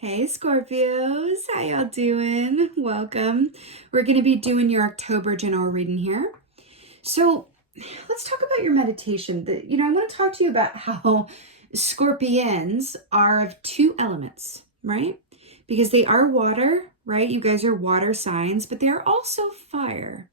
Hey Scorpios, how y'all doing? Welcome. We're going to be doing your October general reading here. So let's talk about your meditation. I want to talk to you about how Scorpions are of two elements, right? Because they are water, right? You guys are water signs, but they are also fire.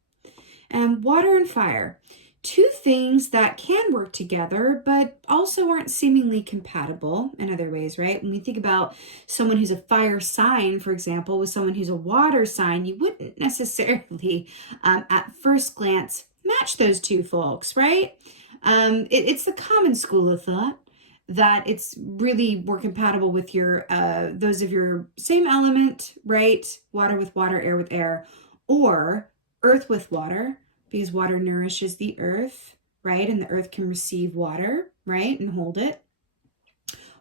And water and fire, two things that can work together, but also aren't seemingly compatible in other ways, right? When we think about someone who's a fire sign, for example, with someone who's a water sign, you wouldn't necessarily, at first glance, match those two folks, right? It's the common school of thought that it's really more compatible with your those of your same element, right? Water with water, air with air, or earth with water, because water nourishes the earth, right? And the earth can receive water, right? And hold it.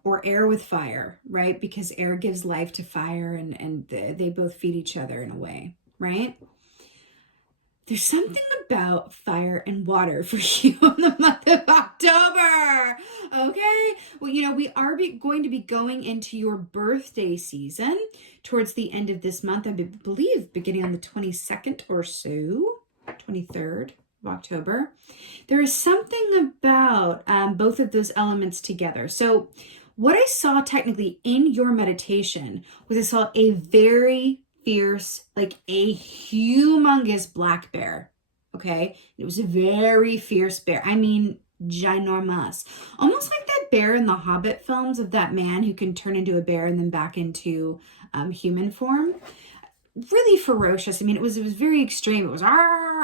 Or air with fire, right? Because air gives life to fire and they both feed each other in a way, right? There's something about fire and water for you in the month of October, okay? Well, we are going to be going into your birthday season towards the end of this month. I believe beginning on the 22nd or so, 23rd of October. There is something about both of those elements together. So what I saw technically in your meditation was I saw a very fierce, like a humongous black bear. Okay. It was a very fierce bear. I mean, ginormous. Almost like that bear in the Hobbit films of that man who can turn into a bear and then back into human form. Really ferocious. I mean, it was very extreme. It was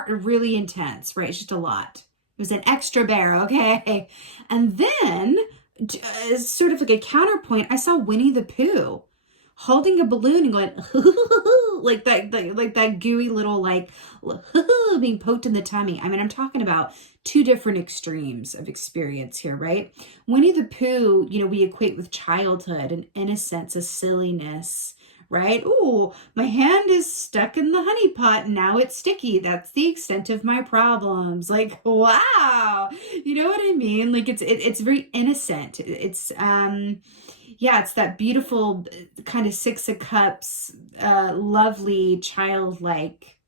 really intense, right? It's just a lot. It was an extra bear, okay? And then, sort of like a counterpoint, I saw Winnie the Pooh holding a balloon and going like that gooey little being poked in the tummy. I mean, I'm talking about two different extremes of experience here, right? Winnie the Pooh, we equate with childhood and innocence, a silliness, right? Oh, my hand is stuck in the honey pot and now it's sticky. That's the extent of my problems. Like, wow. You know what I mean? Like it's very innocent. It's it's that beautiful kind of Six of Cups, lovely, childlike,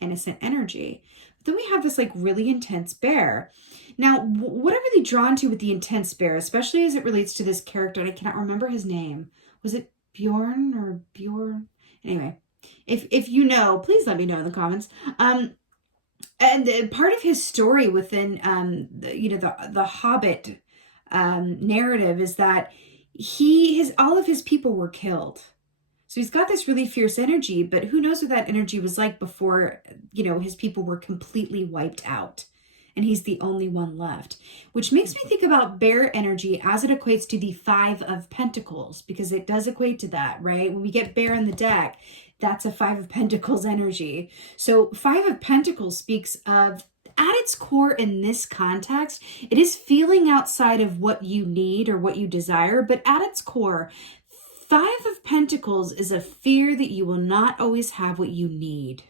innocent energy. But then we have this like really intense bear. Now, what I'm really drawn to with the intense bear, especially as it relates to this character, and I cannot remember his name. Was it Bjorn or Bjorn? Anyway, if you know, please let me know in the comments. And part of his story within the Hobbit narrative is that all of his people were killed. So he's got this really fierce energy, but who knows what that energy was like before, his people were completely wiped out and he's the only one left, which makes me think about bear energy as it equates to the Five of Pentacles, because it does equate to that, right? When we get bear in the deck, that's a Five of Pentacles energy. So Five of Pentacles speaks of, at its core in this context, it is feeling outside of what you need or what you desire, but at its core, Five of Pentacles is a fear that you will not always have what you need.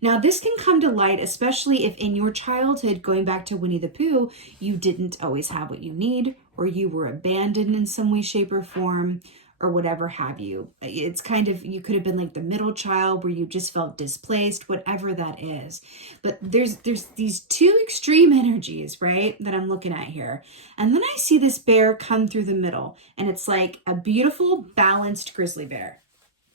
Now, this can come to light, especially if in your childhood, going back to Winnie the Pooh, you didn't always have what you need, or you were abandoned in some way, shape, or form, or whatever have you. It's kind of, you could have been like the middle child where you just felt displaced, whatever that is. But there's these two extreme energies, right, that I'm looking at here. And then I see this bear come through the middle, and it's like a beautiful, balanced grizzly bear.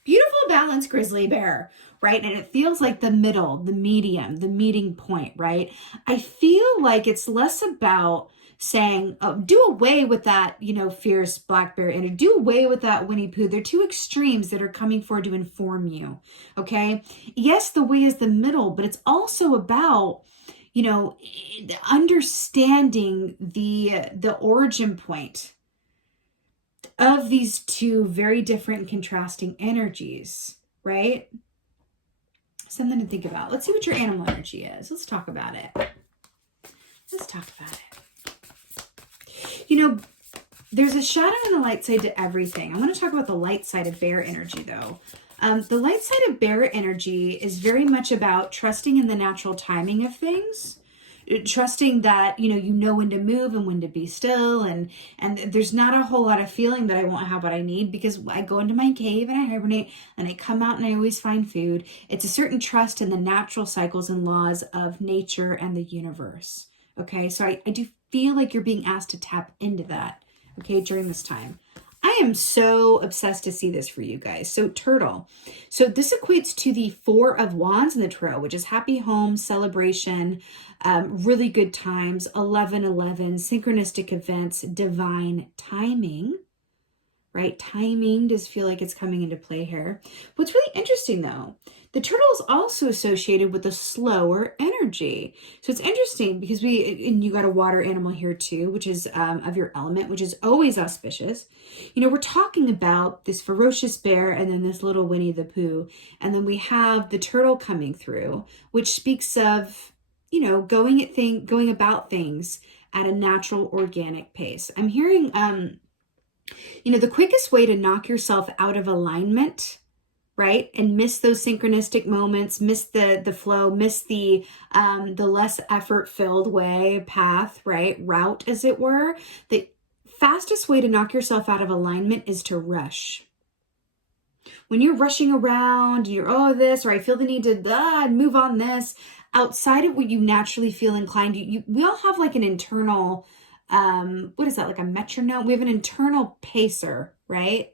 Beautiful, balanced grizzly bear, right? And it feels like the middle, the medium, the meeting point, right? I feel like it's less about saying, oh, do away with that, fierce black bear energy. Do away with that Winnie Pooh. They're two extremes that are coming forward to inform you, okay? Yes, the way is the middle, but it's also about, understanding the origin point of these two very different and contrasting energies, right? Something to think about. Let's see what your animal energy is. Let's talk about it. There's a shadow and a light side to everything. I want to talk about the light side of bear energy, though. The light side of bear energy is very much about trusting in the natural timing of things, trusting that, you know when to move and when to be still. And there's not a whole lot of feeling that I won't have what I need, because I go into my cave and I hibernate and I come out and I always find food. It's a certain trust in the natural cycles and laws of nature and the universe. Okay, so I do feel like you're being asked to tap into that, okay, during this time. I am so obsessed to see this for you guys. So turtle. So this equates to the 4 of Wands in the tarot, which is happy home, celebration, really good times, 11:11, synchronistic events, divine timing, right? Timing does feel like it's coming into play here. What's really interesting though, the turtle is also associated with a slower energy. So it's interesting because and you got a water animal here too, which is of your element, which is always auspicious. We're talking about this ferocious bear and then this little Winnie the Pooh. And then we have the turtle coming through, which speaks of, going about things at a natural, organic pace. I'm hearing, the quickest way to knock yourself out of alignment, right, and miss those synchronistic moments, miss the flow, miss the less effort filled path, right, route, as it were. The fastest way to knock yourself out of alignment is to rush. When you're rushing around, you're, this, or I feel the need to move on this, outside of what you naturally feel inclined, we all have like an internal, what is that, like a metronome? We have an internal pacer, right?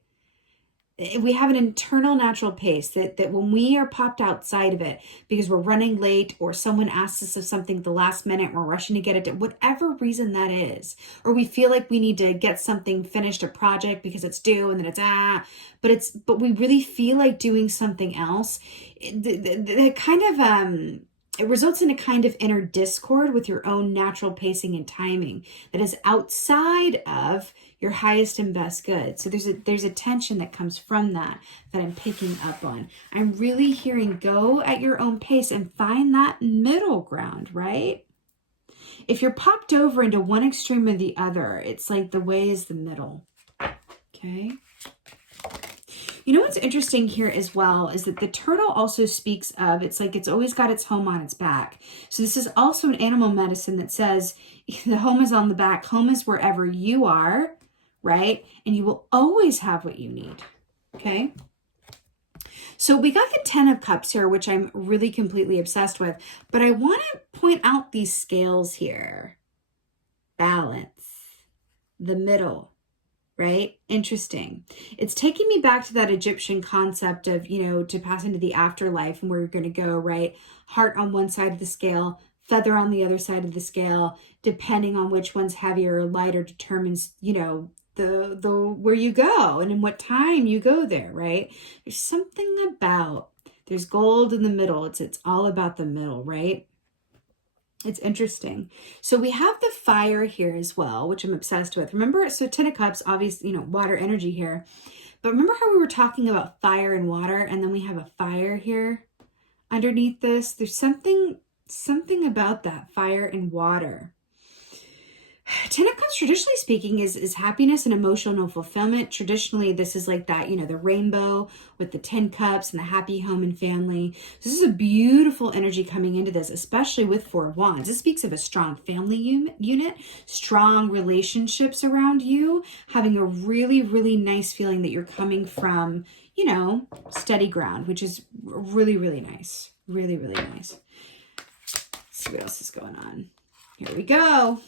We have an internal natural pace that when we are popped outside of it because we're running late or someone asks us of something at the last minute, we're rushing to get it, whatever reason that is, or we feel like we need to get something finished, a project because it's due and then but we really feel like doing something else. The kind of, it results in a kind of inner discord with your own natural pacing and timing that is outside of your highest and best good. So there's a tension that comes from that I'm picking up on. I'm really hearing go at your own pace and find that middle ground, right? If you're popped over into one extreme or the other, it's like the way is the middle. Okay. What's interesting here as well is that the turtle also speaks of, it's like it's always got its home on its back. So this is also an animal medicine that says the home is on the back. Home is wherever you are, right? And you will always have what you need. Okay. So we got the 10 of Cups here, which I'm really completely obsessed with, but I want to point out these scales here. Balance, the middle. Right? Interesting. It's taking me back to that Egyptian concept of, to pass into the afterlife and where you're going to go, right? Heart on one side of the scale, feather on the other side of the scale, depending on which one's heavier or lighter determines, the where you go and in what time you go there, right? There's something about, there's gold in the middle. It's all about the middle, right? It's interesting. So we have the fire here as well, which I'm obsessed with. Remember, so 10 of Cups, obviously, water energy here. But remember how we were talking about fire and water, and then we have a fire here underneath this? There's something about that fire and water. 10 of Cups, traditionally speaking, is happiness and emotional fulfillment. Traditionally, this is like that, the rainbow with the 10 cups and the happy home and family. So this is a beautiful energy coming into this, especially with 4 of Wands. This speaks of a strong family unit, strong relationships around you, having a really, really nice feeling that you're coming from, steady ground, which is really, really nice. Really, really nice. Let's see what else is going on. Here we go.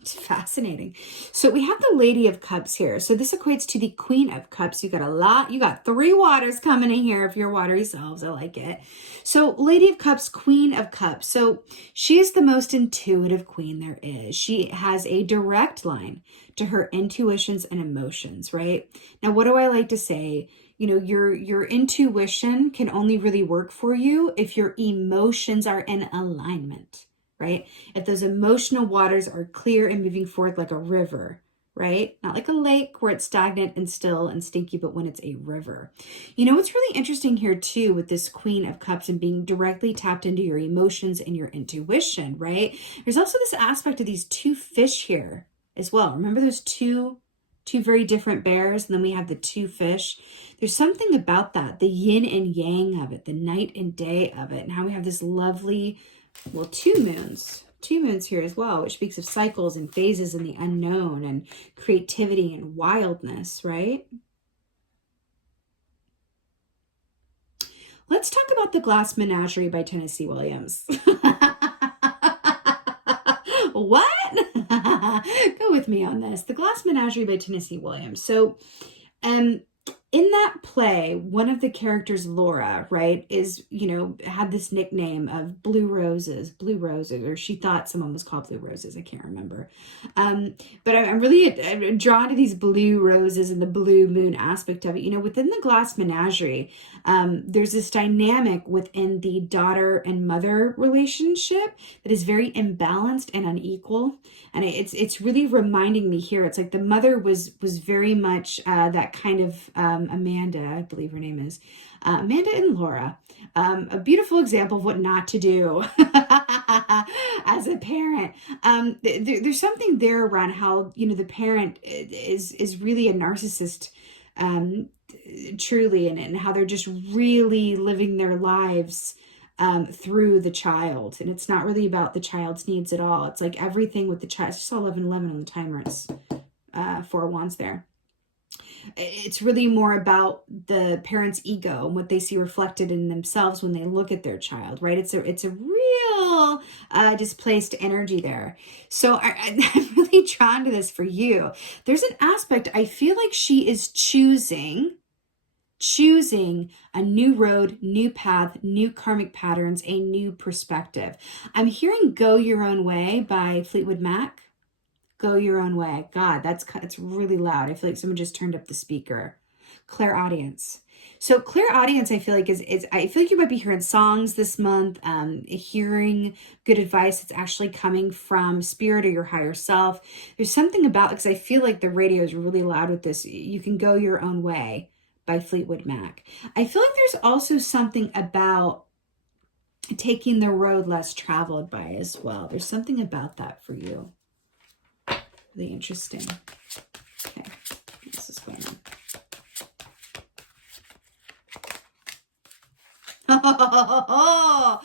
It's fascinating. So we have the Lady of Cups here. So this equates to the Queen of Cups. You got 3 waters coming in here if you're watery selves. I like it. So Lady of Cups, Queen of Cups. So she is the most intuitive queen there is. She has a direct line to her intuitions and emotions, right? Now, what do I like to say? Your intuition can only really work for you if your emotions are in alignment. Right? If those emotional waters are clear and moving forward like a river, right? Not like a lake where it's stagnant and still and stinky, but when it's a river. What's really interesting here too with this Queen of Cups and being directly tapped into your emotions and your intuition, right? There's also this aspect of these 2 fish here as well. Remember those two very different bears, and then we have the 2 fish. There's something about that, the yin and yang of it, the night and day of it, and how we have this lovely Well, two moons. Two moons here as well, which speaks of cycles and phases and the unknown and creativity and wildness, right? Let's talk about The Glass Menagerie by Tennessee Williams. What? Go with me on this. The Glass Menagerie by Tennessee Williams. So, in that play, one of the characters, Laura, right, is, had this nickname of Blue Roses, or she thought someone was called Blue Roses. I can't remember. But I'm really drawn to these blue roses and the blue moon aspect of it. Within the Glass Menagerie, there's this dynamic within the daughter and mother relationship that is very imbalanced and unequal. And it's really reminding me here. It's like the mother was very much that kind of Amanda, I believe her name is Amanda and Laura. A beautiful example of what not to do as a parent. There's something there around how the parent is really a narcissist, truly, and how they're just really living their lives through the child, and it's not really about the child's needs at all. It's like everything with the child. I saw 11:11 on the timer. It's 4 wands there. It's really more about the parent's ego and what they see reflected in themselves when they look at their child, right? It's a real displaced energy there. So I'm really drawn to this for you. There's an aspect, I feel like she is choosing a new road, new path, new karmic patterns, a new perspective. I'm hearing Go Your Own Way by Fleetwood Mac. Go Your Own Way. God, it's really loud. I feel like someone just turned up the speaker. Clairaudience. So clairaudience, I feel like I feel like you might be hearing songs this month, hearing good advice that's actually coming from spirit or your higher self. There's something about, because I feel like the radio is really loud with this. You can go your own way by Fleetwood Mac. I feel like there's also something about taking the road less traveled by as well. There's something about that for you. Really interesting. Okay, this is going on. Oh,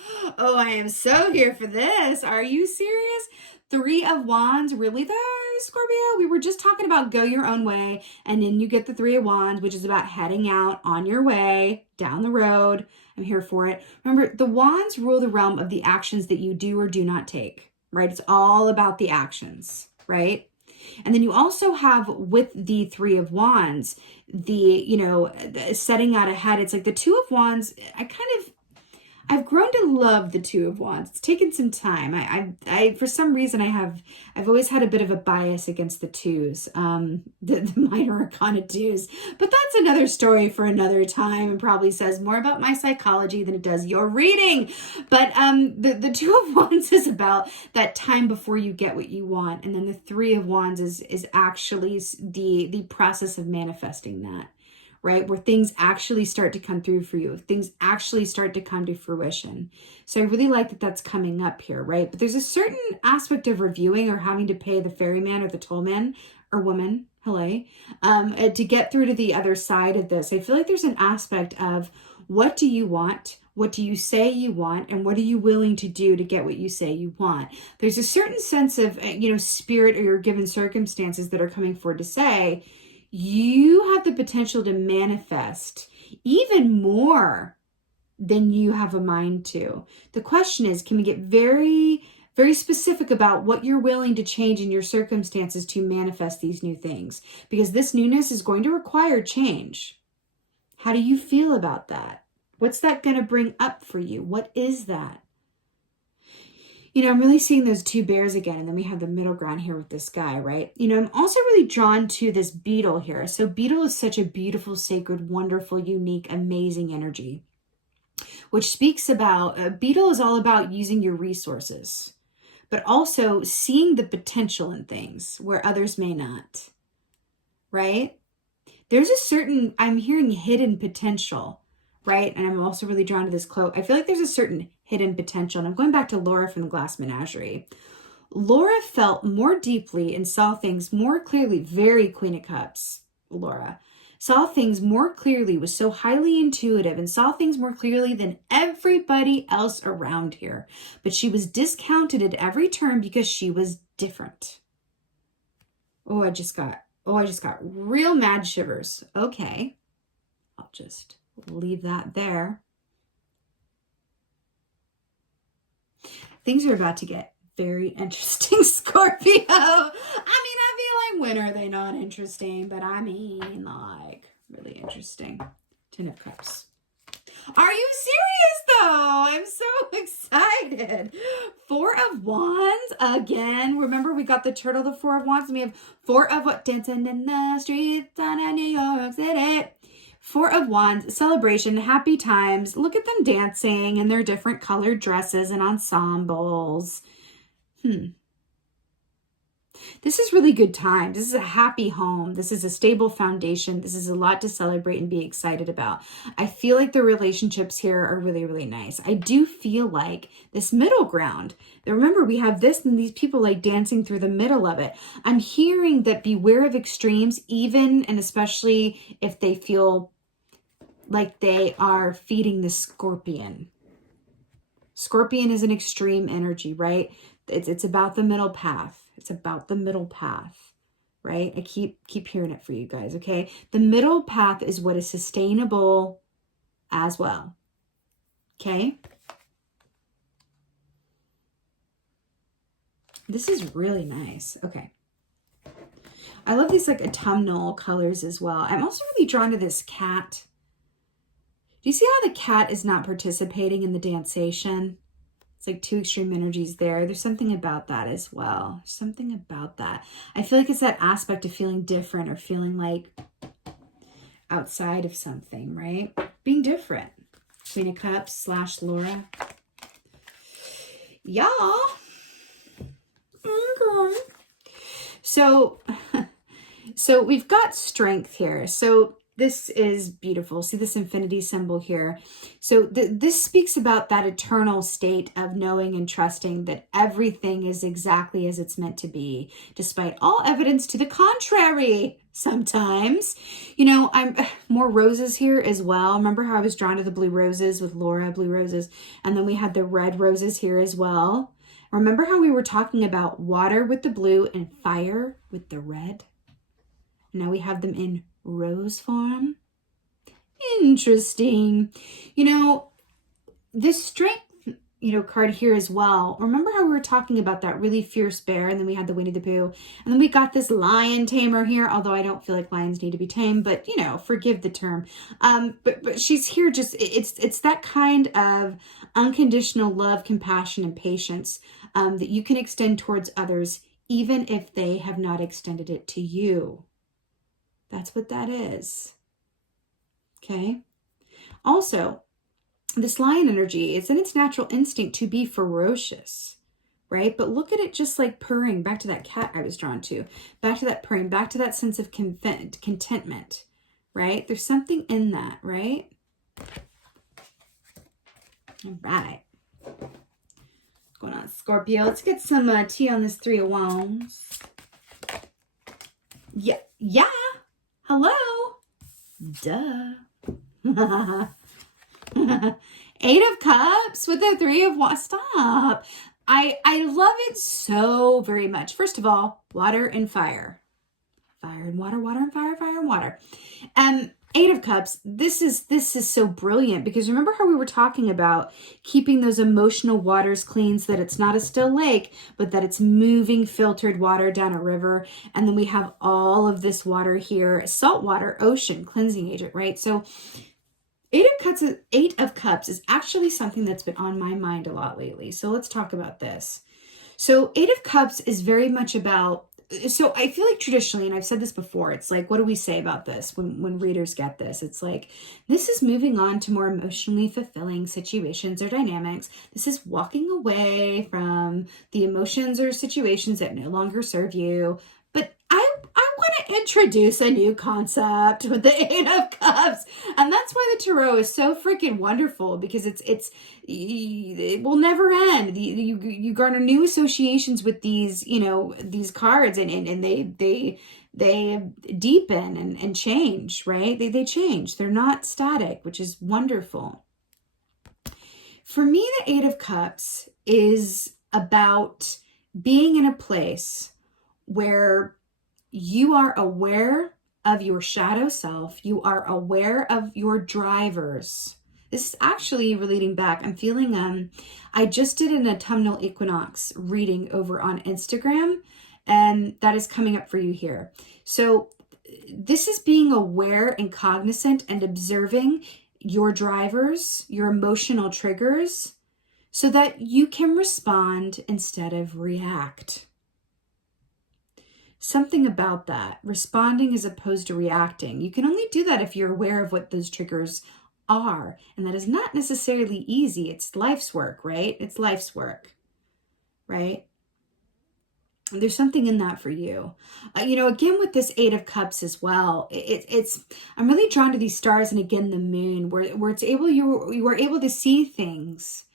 I am so here for this. Are you serious? 3 of Wands, really though, Scorpio? We were just talking about Go Your Own Way, and then you get the 3 of Wands, which is about heading out on your way down the road. I'm here for it. Remember, the Wands rule the realm of the actions that you do or do not take, right? It's all about the actions, right? And then you also have, with the 3 of Wands, the setting out ahead. It's like the 2 of Wands, I've grown to love the 2 of Wands. It's taken some time. I for some reason I've always had a bit of a bias against the 2s, the minor arcana 2s. But that's another story for another time, and probably says more about my psychology than it does your reading. But the 2 of Wands is about that time before you get what you want, and then the 3 of Wands is actually the process of manifesting that. Right? Where things actually start to come through for you. Things actually start to come to fruition. So I really like that that's coming up here, right? But there's a certain aspect of reviewing or having to pay the ferryman or the tollman or woman, to get through to the other side of this. I feel like there's an aspect of, what do you want? What do you say you want? And what are you willing to do to get what you say you want? There's a certain sense of, spirit or your given circumstances that are coming forward to say, you have the potential to manifest even more than you have a mind to. The question is, can we get very, very specific about what you're willing to change in your circumstances to manifest these new things? Because this newness is going to require change. How do you feel about that? What's that going to bring up for you? What is that? I'm really seeing those 2 bears again, and then we have the middle ground here with this guy, right? I'm also really drawn to this beetle here. So beetle is such a beautiful, sacred, wonderful, unique, amazing energy, which speaks about, beetle is all about using your resources, but also seeing the potential in things where others may not, right? There's a certain, I'm hearing hidden potential, right? And I'm also really drawn to this quote. I feel like there's a certain hidden potential. And I'm going back to Laura from the Glass Menagerie. Laura felt more deeply and saw things more clearly, very Queen of Cups, Laura, saw things more clearly, was so highly intuitive, and saw things more clearly than everybody else around here. But she was discounted at every turn because she was different. Oh, I just got real mad shivers. Okay. I'll just leave that there. Things are about to get very interesting, Scorpio. I feel like, when are they not interesting? But I mean, like, really interesting. 10 of Cups. Are you serious, though? I'm so excited. 4 of Wands again. Remember, we got the turtle, the 4 of Wands, and we have 4 of what? Dancing in the streets of New York City. 4 of Wands, celebration, happy times. Look at them dancing in their different colored dresses and ensembles. This is really good time. This is a happy home. This is a stable foundation. This is a lot to celebrate and be excited about. I feel like the relationships here are really, really nice. I do feel like this middle ground. Remember, we have this and these people like dancing through the middle of it. I'm hearing that beware of extremes, even and especially if they feel like they are feeding the scorpion. Scorpion is an extreme energy, right? It's about the middle path. It's about the middle path, right? I keep hearing it for you guys, okay? The middle path is what is sustainable as well, okay? This is really nice. Okay. I love these like autumnal colors as well. I'm also really drawn to this cat. Do you see how the cat is not participating in the dancation? It's like 2 extreme energies there. There's something about that as well. Something about that. I feel like it's that aspect of feeling different or feeling like outside of something, right? Being different. Queen of Cups / Laura. Y'all. Okay. So we've got strength here. So this is beautiful. See this infinity symbol here. So this speaks about that eternal state of knowing and trusting that everything is exactly as it's meant to be, despite all evidence to the contrary sometimes. You know, I'm more roses here as well. Remember how I was drawn to the blue roses with Laura, blue roses, and then we had the red roses here as well. Remember how we were talking about water with the blue and fire with the red? Now we have them in rose form. Interesting. You know, this strength, card here as well. Remember how we were talking about that really fierce bear, and then we had the Winnie the Pooh, and then we got this lion tamer here, although I don't feel like lions need to be tamed, but forgive the term. But she's here just, it's that kind of unconditional love, compassion, and patience that you can extend towards others, even if they have not extended it to you. That's what that is. Okay. Also, this lion energy, it's in its natural instinct to be ferocious, right? But look at it just like purring, back to that cat I was drawn to, back to that purring, back to that sense of contentment, right? There's something in that, right? All right. What's going on, Scorpio? Let's get some tea on this 3 of Wands. Yeah. Hello? Duh. 8 of Cups with the 3 of Wands. Stop. I love it so very much. First of all, water and fire. Fire and water, water and fire, fire and water. 8 of Cups, this is so brilliant because remember how we were talking about keeping those emotional waters clean so that it's not a still lake, but that it's moving filtered water down a river. And then we have all of this water here, salt water, ocean, cleansing agent, right? So 8 of Cups is actually something that's been on my mind a lot lately. So let's talk about this. So 8 of Cups is very much about, so I feel like traditionally, and I've said this before, it's like, what do we say about this when readers get this? It's like, this is moving on to more emotionally fulfilling situations or dynamics. This is walking away from the emotions or situations that no longer serve you. But I want to introduce a new concept with the Eight of Cups. And that's why the Tarot is so freaking wonderful, because it will never end. You garner new associations with these, these cards, and they deepen and change, right? They change. They're not static, which is wonderful. For me, the Eight of Cups is about being in a place where you are aware of your shadow self. You are aware of your drivers. This is actually relating back. I'm feeling, I just did an autumnal equinox reading over on Instagram, and that is coming up for you here. So this is being aware and cognizant and observing your drivers, your emotional triggers, so that you can respond instead of react. Something about that, responding as opposed to reacting. You can only do that if you're aware of what those triggers are. And that is not necessarily easy. It's life's work, right? It's life's work, right? There's something in that for you. Again, with this Eight of Cups as well, I'm really drawn to these stars and again, the moon, where you are able to see things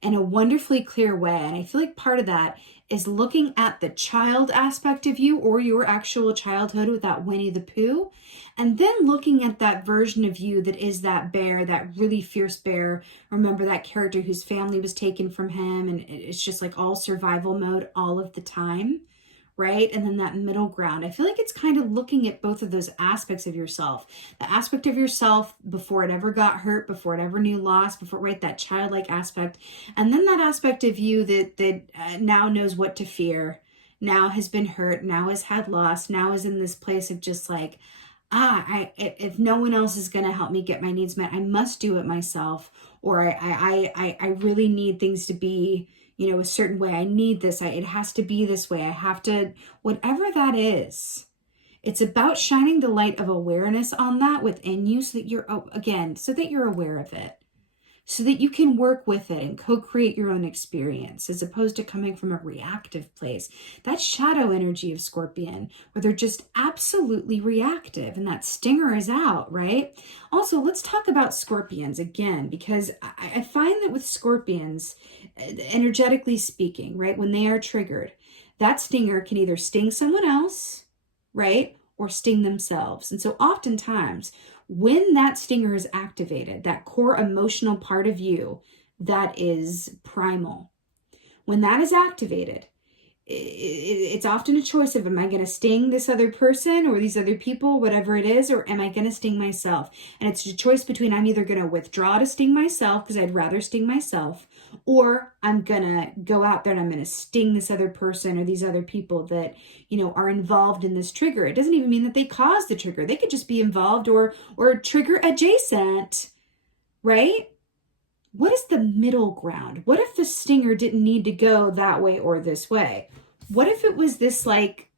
in a wonderfully clear way. And I feel like part of that is looking at the child aspect of you, or your actual childhood with that Winnie the Pooh, and then looking at that version of you that is that bear, that really fierce bear. Remember that character whose family was taken from him, and it's just like all survival mode all of the time, right? And then that middle ground. I feel like it's kind of looking at both of those aspects of yourself. The aspect of yourself before it ever got hurt, before it ever knew loss, right? That childlike aspect. And then that aspect of you that now knows what to fear, now has been hurt, now has had loss, now is in this place of just like, if no one else is going to help me get my needs met, I must do it myself. Or I really need things to be, a certain way. I need this. It has to be this way. I have to, whatever that is. It's about shining the light of awareness on that within you, so that you're aware of it, so that you can work with it and co-create your own experience, as opposed to coming from a reactive place. That shadow energy of Scorpion, where they're just absolutely reactive, and that stinger is out, right? Also, let's talk about Scorpions again, because I find that with Scorpions, energetically speaking, right, when they are triggered, that stinger can either sting someone else, right, or sting themselves. And so oftentimes, when that stinger is activated, that core emotional part of you that is primal, when that is activated, it's often a choice of, am I going to sting this other person or these other people, whatever it is, or am I going to sting myself? And it's a choice between, I'm either going to withdraw to sting myself because I'd rather sting myself, or I'm going to go out there and I'm going to sting this other person or these other people that, are involved in this trigger. It doesn't even mean that they caused the trigger. They could just be involved or trigger adjacent, right? What is the middle ground? What if the stinger didn't need to go that way or this way? What if it was this like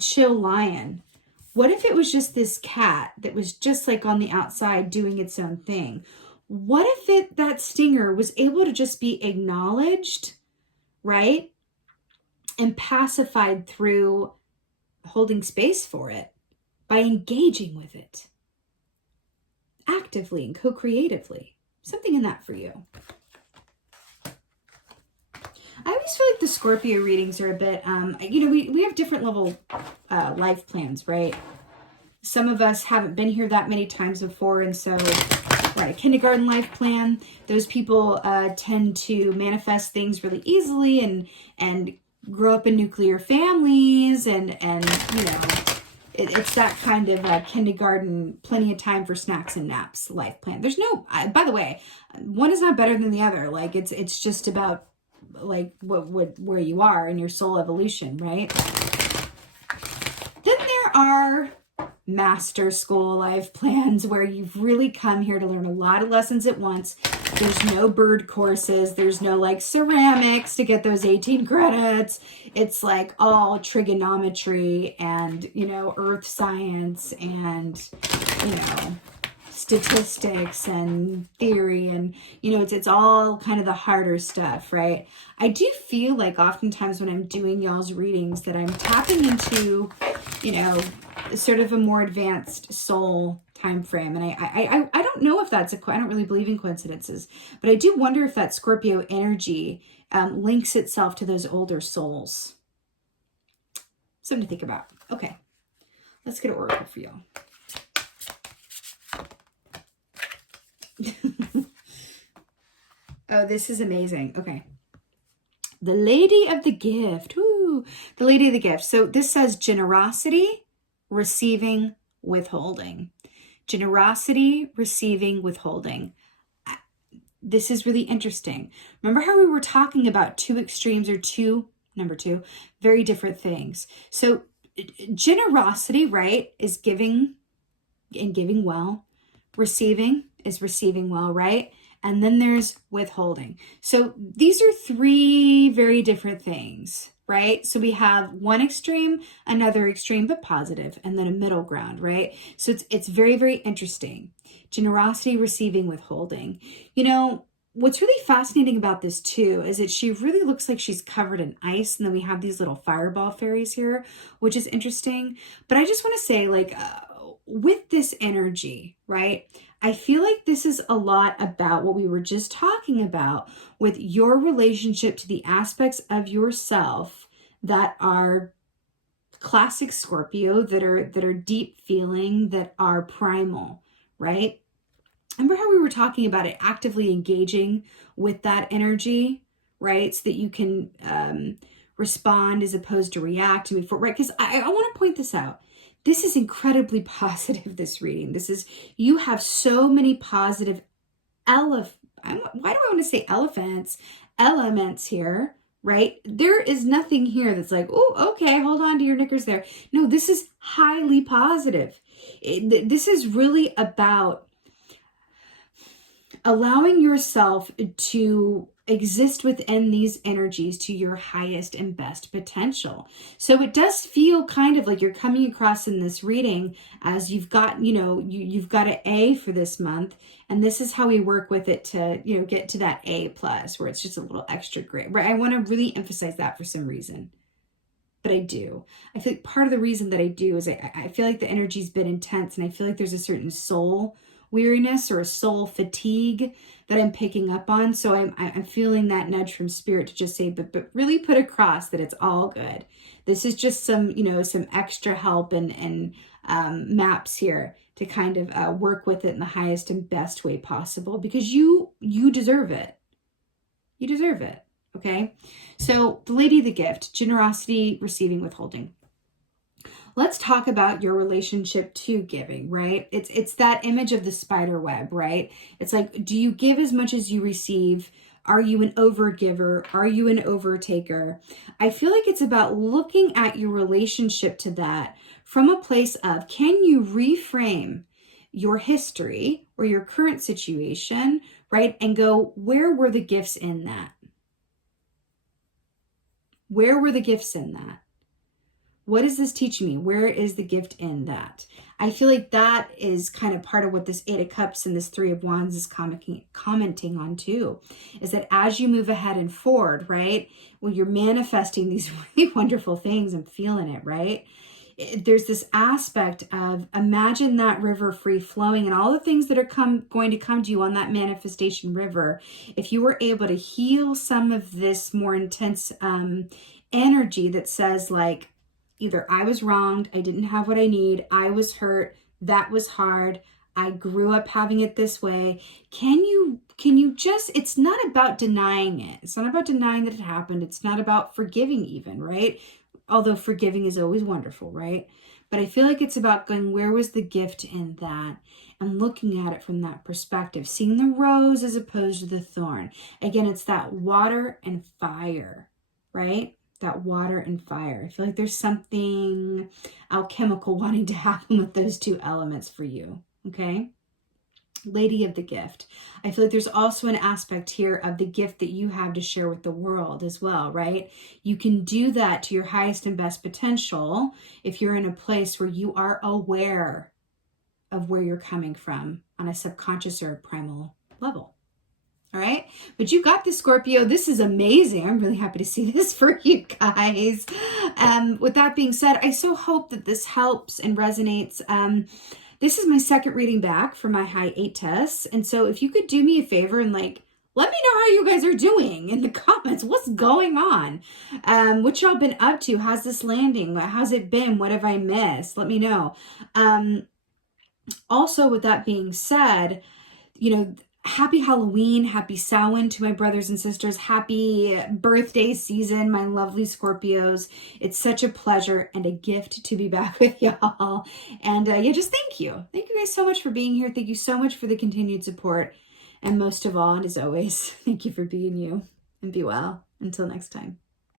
chill lion? What if it was just this cat that was just like on the outside doing its own thing? What if that stinger was able to just be acknowledged, right? And pacified through holding space for it by engaging with it actively and co-creatively. Something in that for you. I always feel like the Scorpio readings are a bit, we have different level life plans, right? Some of us haven't been here that many times before, and so we're at a kindergarten life plan. Those people tend to manifest things really easily and grow up in nuclear families, and it's that kind of kindergarten, plenty of time for snacks and naps life plan. There's no, by the way, one is not better than the other. Like it's just about like where you are in your soul evolution, right? Then there are master school life plans where you've really come here to learn a lot of lessons at once. There's no bird courses. There's no like ceramics to get those 18 credits. It's like all trigonometry and, earth science and, statistics and theory. And, it's all kind of the harder stuff, right? I do feel like oftentimes when I'm doing y'all's readings that I'm tapping into, sort of a more advanced soul time frame. And I don't know if that's I don't really believe in coincidences, but I do wonder if that Scorpio energy links itself to those older souls. Something to think about. Okay, let's get an oracle for you. Oh, this is amazing. Okay. The Lady of the Gift. Ooh, the Lady of the Gift. So this says generosity, receiving, withholding. Generosity, receiving, withholding. This is really interesting. Remember how we were talking about two extremes or number two, very different things. So generosity, right, is giving and giving well. Receiving is receiving well, right? And then there's withholding. So these are three very different things, right? So we have one extreme, another extreme, but positive, and then a middle ground, right? So it's very, very interesting. Generosity, receiving, withholding. You know, what's really fascinating about this too is that she really looks like she's covered in ice, and then we have these little fireball fairies here, which is interesting. But I just want to say, like, with this energy, right? I feel like this is a lot about what we were just talking about with your relationship to the aspects of yourself that are classic Scorpio, that are deep feeling, that are primal, right? Remember how we were talking about it actively engaging with that energy, right? So that you can respond as opposed to react and before, right? Because I want to point this out. This is incredibly positive, this reading. You have so many positive why do I want to say elephants? Elements here, right? There is nothing here that's like, oh, okay, hold on to your knickers there. No, this is highly positive. This is really about allowing yourself to exist within these energies to your highest and best potential. So it does feel kind of like you're coming across in this reading as you've got, you've got an A for this month. And this is how we work with it to, get to that A plus where it's just a little extra grade, right? I want to really emphasize that for some reason. But I do. I feel like part of the reason that I do is I feel like the energy's been intense, and I feel like there's a certain soul weariness or a soul fatigue that I'm picking up on. So I'm feeling that nudge from spirit to just say, but really put across that it's all good. This is just some extra help and maps here to kind of work with it in the highest and best way possible, because you deserve it. You deserve it. Okay. So the Lady of the Gift, generosity, receiving, withholding. Let's talk about your relationship to giving, right? It's that image of the spider web, right? It's like, do you give as much as you receive? Are you an overgiver? Are you an overtaker? I feel like it's about looking at your relationship to that from a place of, can you reframe your history or your current situation, right? And go, where were the gifts in that? Where were the gifts in that? What is this teaching me? Where is the gift in that? I feel like that is kind of part of what this Eight of Cups and this Three of Wands is commenting on too, is that as you move ahead and forward, right, when you're manifesting these really wonderful things and feeling it, right, there's this aspect of, imagine that river free flowing and all the things that are going to come to you on that manifestation river. If you were able to heal some of this more intense energy that says, like, either I was wronged, I didn't have what I need, I was hurt, that was hard, I grew up having it this way. Can you just, it's not about denying it. It's not about denying that it happened. It's not about forgiving even, right? Although forgiving is always wonderful, right? But I feel like it's about going, where was the gift in that? And looking at it from that perspective, seeing the rose as opposed to the thorn. Again, it's that water and fire, right? That water and fire. I feel like there's something alchemical wanting to happen with those two elements for you, okay? Lady of the Gift. I feel like there's also an aspect here of the gift that you have to share with the world as well, right? You can do that to your highest and best potential if you're in a place where you are aware of where you're coming from on a subconscious or primal level. All right. But you got this, Scorpio. This is amazing. I'm really happy to see this for you guys. With that being said, I so hope that this helps and resonates. This is my second reading back for my high 8 test. And so if you could do me a favor and let me know how you guys are doing in the comments. What's going on? What y'all been up to? How's this landing? How's it been? What have I missed? Let me know. Also, with that being said, happy Halloween, happy Samhain to my brothers and sisters. Happy birthday season, my lovely Scorpios. It's such a pleasure and a gift to be back with y'all. And just thank you. Thank you guys so much for being here. Thank you so much for the continued support. And most of all, and as always, thank you for being you. And be well. Until next time.